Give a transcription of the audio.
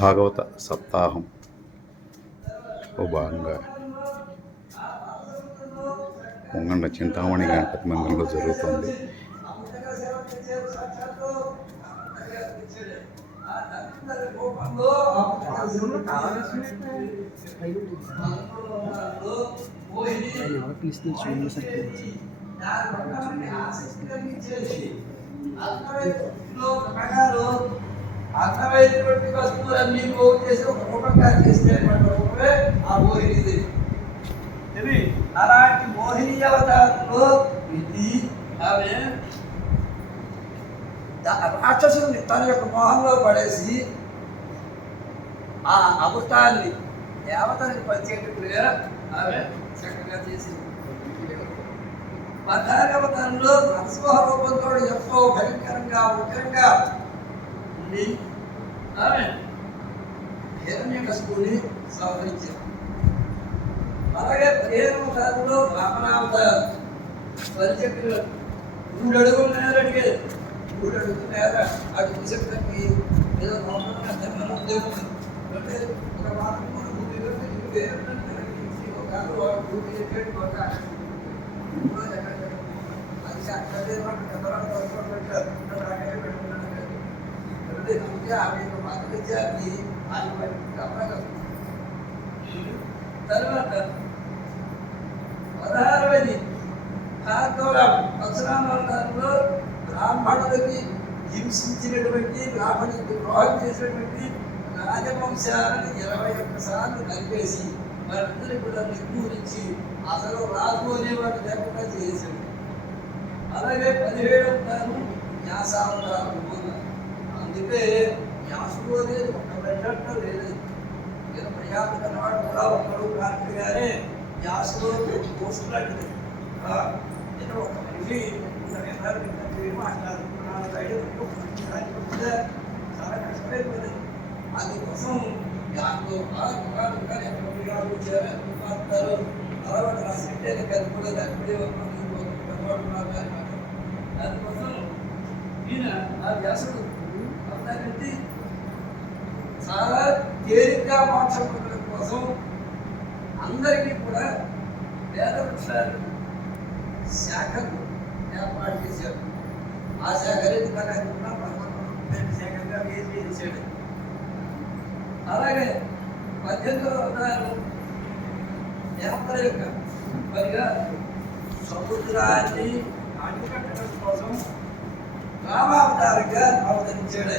భాగవత సప్తాహం భాగంగా పొంగండ చింతామణి గణపతి మందిరంలో జరుగుతుంది. అర్థమైనటువంటి వస్తువులన్నీ పోగు చేసి ఒక రూపంగా చేసేటువంటి రూపమే ఆ మోహిని. అలాంటి మోహిని అవతారంలో ఇది ఆమె రాక్షసుని తన యొక్క మోహంలో పడేసి ఆ అమృతాన్ని దేవతని పంచేటట్టుగా ఆమె చక్కగా చేసింది. పద్నాలుగు అవతారంలో నరసింహ రూపంతో ఎంతో భయంకరంగా ఉగ్రంగా ఉండి ఆమె హిరణ్యకశిపుని సంహరించారు. అలాగే 15వ అవతారంలో వామనావతారం పరిచక్రులు 3 అడుగుల నేర అడిగేది. 3 అడుగుల నేర అటు దిశకి ఏదో నోటంగా దేవుడు అంటే ఒక వారం కూడా భూమి ఒక భూమి చెప్పేది ఒక అది అక్కడే పెట్టారు. ఆమె యొక్క పాత్రని తర్వాత 16వది పరశురామావతారంలో బ్రాహ్మణులకి హింసించినటువంటి బ్రాహ్మణులకు ద్రోహం చేసినటువంటి రాజవంశాలను 21 సార్లు నలిపేసి వారందరికీ కూడా నిర్మూలించి అసలు రాజు అనేవాడు లేకుండా చేశాడు. అలాగే 17వ అవతారం న్యాసావతారం. అందుకే న్యాసుడు అనేది ఒక పెట్టడం లేదు. ఏదో ప్రజాపతి అన్నవాడు కూడా ఒకడు కారణంగానే న్యాసుడు పోస్ట్ లాంటిది. ఏదో ఒక మనిషి చాలా కష్టమైపోయింది. అందుకోసం అలవాటు రాసింటే కూడా దానికోసం ఈయన ఆ వ్యాసుడు అవుతానంటే చాలా తేలిగ్గా మోక్షం పొందడం కోసం అందరికీ కూడా వేద వృక్షాలు శాఖలు ఏర్పాటు చేశారు. ఆ శాఖలు శాఖగా వేరు చేశాడు. అలాగే 18వ అవతారం యాత్ర యొక్క పనిగా సముద్రాన్ని అడ్డుకట్టడం కోసం రామావతారంగా అవతరించాడు.